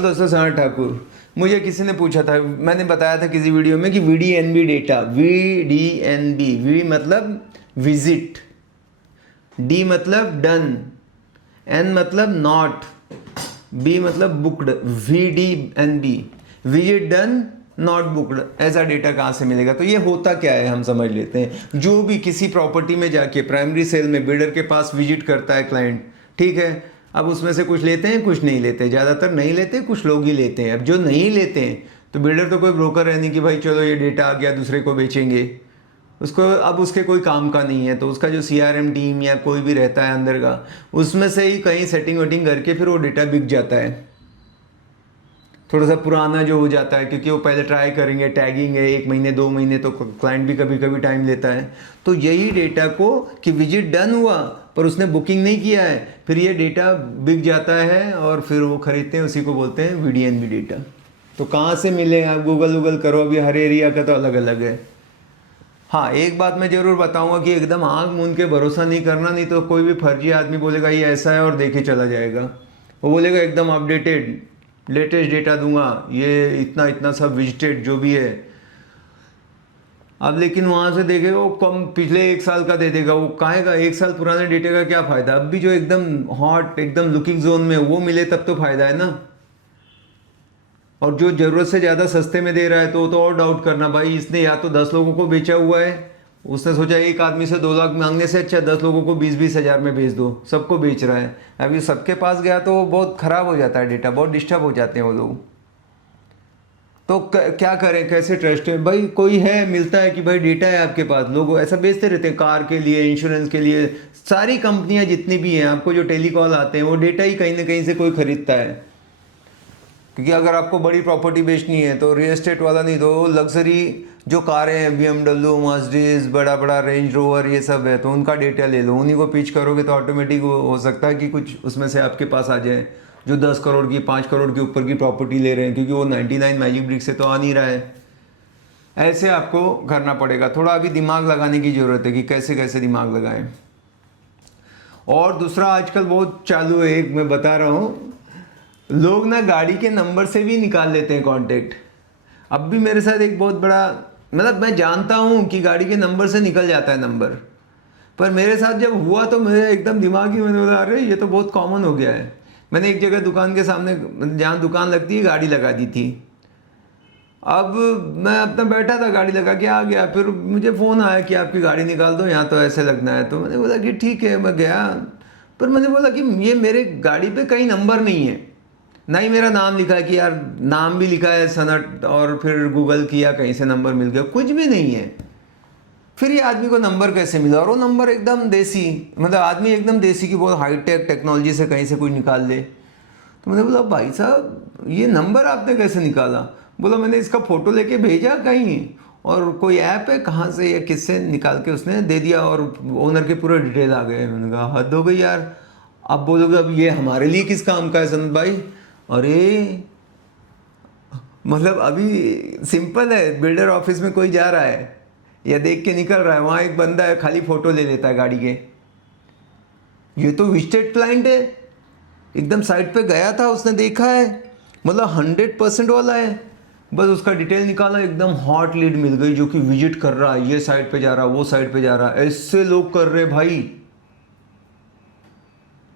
नमस्कार दोस्तों, सनात ठाकुर। मुझे किसी ने पूछा था, मैंने बताया था किसी वीडियो में कि VDNB डेटा, VDNB, वी मतलब विजिट, डी मतलब डन, एन मतलब नॉट, बी मतलब booked, VDNB, visit done not booked, ऐसा डेटा कहाँ से मिलेगा? तो ये होता क्या है हम समझ लेते हैं। जो भी किसी प्रॉपर्टी में जाके प्राइमरी सेल में बिल्डर के पास विजिट करता है क्लाइंट, ठीक है, अब उसमें से कुछ लेते हैं कुछ नहीं लेते, ज़्यादातर नहीं लेते, कुछ लोग ही लेते हैं। अब जो नहीं लेते हैं तो बिल्डर तो कोई ब्रोकर है नहीं कि भाई चलो ये डेटा आ गया दूसरे को बेचेंगे, उसको अब उसके कोई काम का नहीं है। तो उसका जो CRM टीम या कोई भी रहता है अंदर का, उसमें से ही कहीं सेटिंग वेटिंग करके फिर वो डेटा बिक जाता है, थोड़ा सा पुराना जो हो जाता है, क्योंकि वो पहले ट्राई करेंगे, टैगिंग है 1 महीने 2 महीने, तो क्लाइंट भी कभी कभी टाइम लेता है। तो यही डेटा को कि विजिट डन हुआ पर उसने बुकिंग नहीं किया है, फिर ये डेटा बिक जाता है और फिर वो खरीदते हैं, उसी को बोलते हैं VDNB डेटा। तो कहाँ से मिले? आप गूगल करो, अभी हर एरिया का तो अलग अलग है। हाँ, एक बात मैं ज़रूर बताऊंगा कि एकदम आँख मूंद के भरोसा नहीं करना, नहीं तो कोई भी फर्जी आदमी बोलेगा ये ऐसा है और देखे चला जाएगा। वो बोलेगा एकदम अपडेटेड लेटेस्ट डेटा दूंगा, ये इतना इतना सब विजिटेड जो भी है। अब लेकिन वहाँ से देखेगा वो कम पिछले 1 साल का दे देगा, वो कहेगा 1 साल पुराने डेटे का क्या फ़ायदा? अब भी जो एकदम हॉट एकदम लुकिंग जोन में वो मिले तब तो फ़ायदा है ना। और जो ज़रूरत से ज़्यादा सस्ते में दे रहा है तो और डाउट करना, भाई इसने या तो 10 लोगों को बेचा हुआ है, उसने सोचा एक आदमी से 2 लाख मांगने से अच्छा 10 लोगों को 20-20 हज़ार में बेच दो, सबको बेच रहा है। अब ये सबके पास गया तो बहुत ख़राब हो जाता है डेटा, बहुत डिस्टर्ब हो जाते हैं वो लोग। तो क्या करें, कैसे ट्रस्ट है? भाई कोई है मिलता है कि भाई डेटा है आपके पास, लोग ऐसा बेचते रहते हैं कार के लिए, इंश्योरेंस के लिए, सारी कंपनियां जितनी भी हैं, आपको जो टेलीकॉल आते हैं वो डेटा ही कहीं ना कहीं से कोई खरीदता है। क्योंकि अगर आपको बड़ी प्रॉपर्टी बेचनी है तो रियल एस्टेट वाला नहीं, तो लग्जरी जो कारें हैं, BMW, मर्सिडीज, बड़ा बड़ा रेंज रोवर, ये सब है, तो उनका डेटा ले लो, उन्हीं को पिच करोगे तो ऑटोमेटिक हो सकता है कि कुछ उसमें से आपके पास आ जाए जो 10 करोड़ की 5 करोड़ के ऊपर की प्रॉपर्टी ले रहे हैं, क्योंकि वो 99 मैजिक ब्रिक से तो आ नहीं रहा है। ऐसे आपको करना पड़ेगा, थोड़ा अभी दिमाग लगाने की ज़रूरत है कि कैसे कैसे दिमाग लगाएं। और दूसरा आजकल बहुत चालू है, एक मैं बता रहा हूँ, लोग ना गाड़ी के नंबर से भी निकाल लेते हैं कांटेक्ट। अब भी मेरे साथ एक बहुत बड़ा, मतलब मैं जानता हूँ कि गाड़ी के नंबर से निकल जाता है नंबर, पर मेरे साथ जब हुआ तो मेरे एकदम दिमाग ही, मैंने बोला अरे ये तो बहुत कॉमन हो गया है। मैंने एक जगह दुकान के सामने, जहाँ दुकान लगती है, गाड़ी लगा दी थी। अब मैं अपना बैठा था, गाड़ी लगा के आ गया, फिर मुझे फ़ोन आया कि आपकी गाड़ी निकाल दो, यहाँ तो ऐसे लगना है। तो मैंने बोला कि ठीक है, मैं गया, पर मैंने बोला कि ये मेरे गाड़ी पे कहीं नंबर नहीं है, ना ही मेरा नाम लिखा है कि यार नाम भी लिखा है सनत, और फिर गूगल किया कहीं से नंबर मिल गया, कुछ भी नहीं है। फिर ये आदमी को नंबर कैसे मिला? और वो नंबर एकदम देसी, मतलब आदमी एकदम देसी की बहुत हाईटेक टेक्नोलॉजी से कहीं से कोई निकाल ले। तो मैंने बोला भाई साहब ये नंबर आपने कैसे निकाला? बोला मैंने इसका फ़ोटो लेके भेजा कहीं, और कोई ऐप है कहाँ से या किससे निकाल के उसने दे दिया, और ओनर के पूरे डिटेल आ गए। मैंने कहा हद हो गई यार। अब बोलोगे अब ये हमारे लिए किस काम का है सनत भाई? अरे मतलब अभी सिंपल है, बिल्डर ऑफिस में कोई जा रहा है या देख के निकल रहा है, वहाँ एक बंदा है खाली फ़ोटो ले लेता है गाड़ी के, ये तो विजिटेड क्लाइंट है, एकदम साइट पे गया था, उसने देखा है, मतलब 100% वाला है। बस उसका डिटेल निकाला, एकदम हॉट लीड मिल गई जो कि विजिट कर रहा है, ये साइट पे जा रहा है, वो साइट पे जा रहा है, ऐसे लोग कर रहे भाई।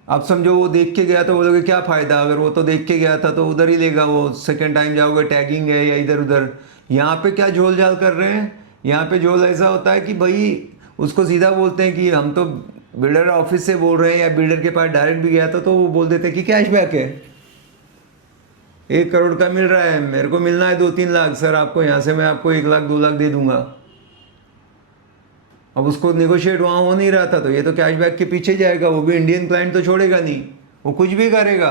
आप समझो वो देख के गया तो बोलोगे क्या फ़ायदा, अगर वो तो देख के गया था तो उधर ही लेगा वो, सेकंड टाइम जाओगे टैगिंग है या इधर उधर। यहाँ पे क्या झोल झाल कर रहे हैं, यहाँ पे झोल ऐसा होता है कि भाई उसको सीधा बोलते हैं कि हम तो बिल्डर ऑफिस से बोल रहे हैं, या बिल्डर के पास डायरेक्ट भी गया था तो वो बोल देते हैं कि कैशबैक है, 1 करोड़ का मिल रहा है, मेरे को मिलना है 2-3 लाख, सर आपको यहाँ से मैं आपको 1 लाख 2 लाख दे दूंगा। अब उसको नेगोशिएट वहाँ हो नहीं रहा था, तो ये तो कैशबैक के पीछे जाएगा, वो भी इंडियन क्लाइंट तो छोड़ेगा नहीं, वो कुछ भी करेगा,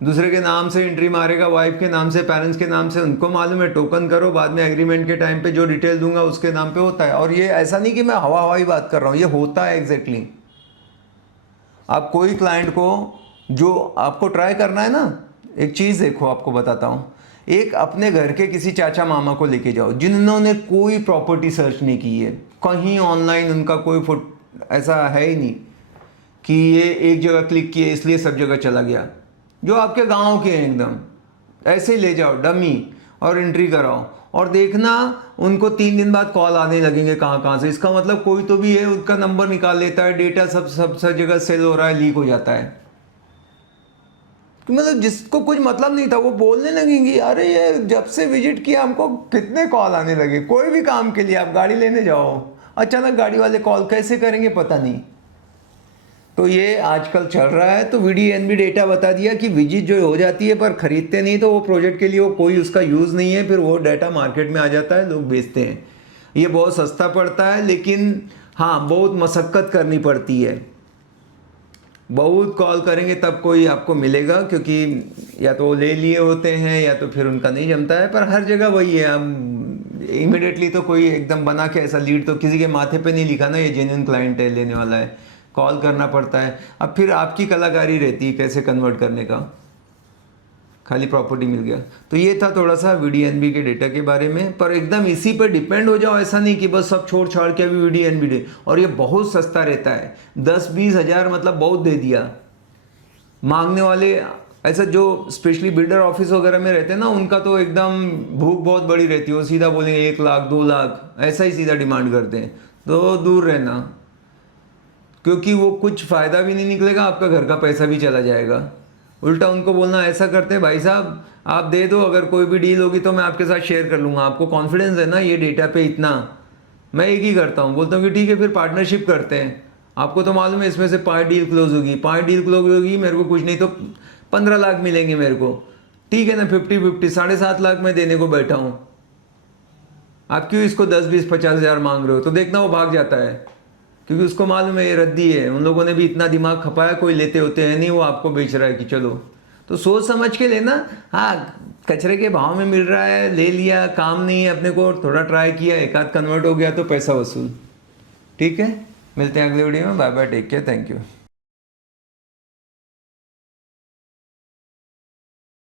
दूसरे के नाम से एंट्री मारेगा, वाइफ के नाम से, पेरेंट्स के नाम से, उनको मालूम है टोकन करो, बाद में एग्रीमेंट के टाइम पे जो डिटेल दूंगा उसके नाम पे होता है। और ये ऐसा नहीं कि मैं हवा हवाई बात कर रहा हूँ, ये होता है एग्जैक्टली। आप कोई क्लाइंट को, जो आपको ट्राई करना है ना, एक चीज़ देखो आपको बताता हूँ, एक अपने घर के किसी चाचा मामा को लेके जाओ जिन्होंने कोई प्रॉपर्टी सर्च नहीं की है, कहीं ऑनलाइन उनका कोई फुट ऐसा है ही नहीं कि ये एक जगह क्लिक किए इसलिए सब जगह चला गया, जो आपके गांव के हैं एकदम, ऐसे ही ले जाओ डमी और एंट्री कराओ और देखना उनको 3 दिन बाद कॉल आने लगेंगे कहाँ कहाँ से। इसका मतलब कोई तो भी है, उसका नंबर निकाल लेता है, डेटा सब जगह सेल हो रहा है, लीक हो जाता है। तो मतलब जिसको कुछ मतलब नहीं था वो बोलने लगेंगी, अरे ये जब से विजिट किया हमको कितने कॉल आने लगे। कोई भी काम के लिए आप गाड़ी लेने जाओ, अचानक गाड़ी वाले कॉल कैसे करेंगे पता नहीं। तो ये आजकल चल रहा है। तो VDNB डेटा बता दिया कि विजिट जो हो जाती है पर खरीदते नहीं, तो वो प्रोजेक्ट के लिए वो कोई उसका यूज़ नहीं है, फिर वो डाटा मार्केट में आ जाता है, लोग बेचते हैं। ये बहुत सस्ता पड़ता है, लेकिन हाँ बहुत मशक्क़त करनी पड़ती है। बहुत कॉल करेंगे तब कोई आपको मिलेगा, क्योंकि या तो वो ले लिए होते हैं या तो फिर उनका नहीं जमता है। पर हर जगह वही है, हम इमिडिएटली तो कोई एकदम बना के ऐसा लीड तो किसी के माथे पे नहीं लिखा ना ये जेन्युइन क्लाइंट है, लेने वाला है। कॉल करना पड़ता है। अब फिर आपकी कलाकारी रहती है कैसे कन्वर्ट करने का, खाली प्रॉपर्टी मिल गया। तो ये था थोड़ा सा VDNB के डेटा के बारे में। पर एकदम इसी पर डिपेंड हो जाओ ऐसा नहीं कि बस सब छोड़ छाड़ के अभी VDNB दे। और ये बहुत सस्ता रहता है, 10-20 हज़ार मतलब बहुत दे दिया। मांगने वाले ऐसा जो स्पेशली बिल्डर ऑफिस वगैरह में रहते हैं ना, उनका तो एकदम भूख बहुत बड़ी रहती है, वो सीधा बोलेंगे 1 लाख 2 लाख ऐसा ही सीधा डिमांड करते हैं। तो दूर रहना, क्योंकि वो कुछ फ़ायदा भी नहीं निकलेगा, आपका घर का पैसा भी चला जाएगा। उल्टा उनको बोलना ऐसा करते हैं, भाई साहब आप दे दो, अगर कोई भी डील होगी तो मैं आपके साथ शेयर कर लूँगा। आपको कॉन्फिडेंस है ना ये डेटा पे इतना, मैं एक ही करता हूँ, बोलता हूँ कि ठीक है फिर पार्टनरशिप करते हैं। आपको तो मालूम है इसमें से 5 डील क्लोज होगी, 5 डील क्लोज होगी, मेरे को कुछ नहीं तो 15 लाख मिलेंगे मेरे को, ठीक है ना। 50-50 7.5 लाख मैं देने को बैठा हूँ। आप क्यों इसको 10-20-50 हज़ार मांग रहे हो? तो देखना वो भाग जाता है, क्योंकि उसको मालूम है ये रद्दी है। उन लोगों ने भी इतना दिमाग खपाया, कोई लेते होते हैं नहीं, वो आपको बेच रहा है कि चलो। तो सोच समझ के लेना। हाँ कचरे के भाव में मिल रहा है, ले लिया, काम नहीं है अपने को, थोड़ा ट्राई किया, एक आध कन्वर्ट हो गया तो पैसा वसूल। ठीक है, मिलते हैं अगले वीडियो में। Bye bye, take care, thank you.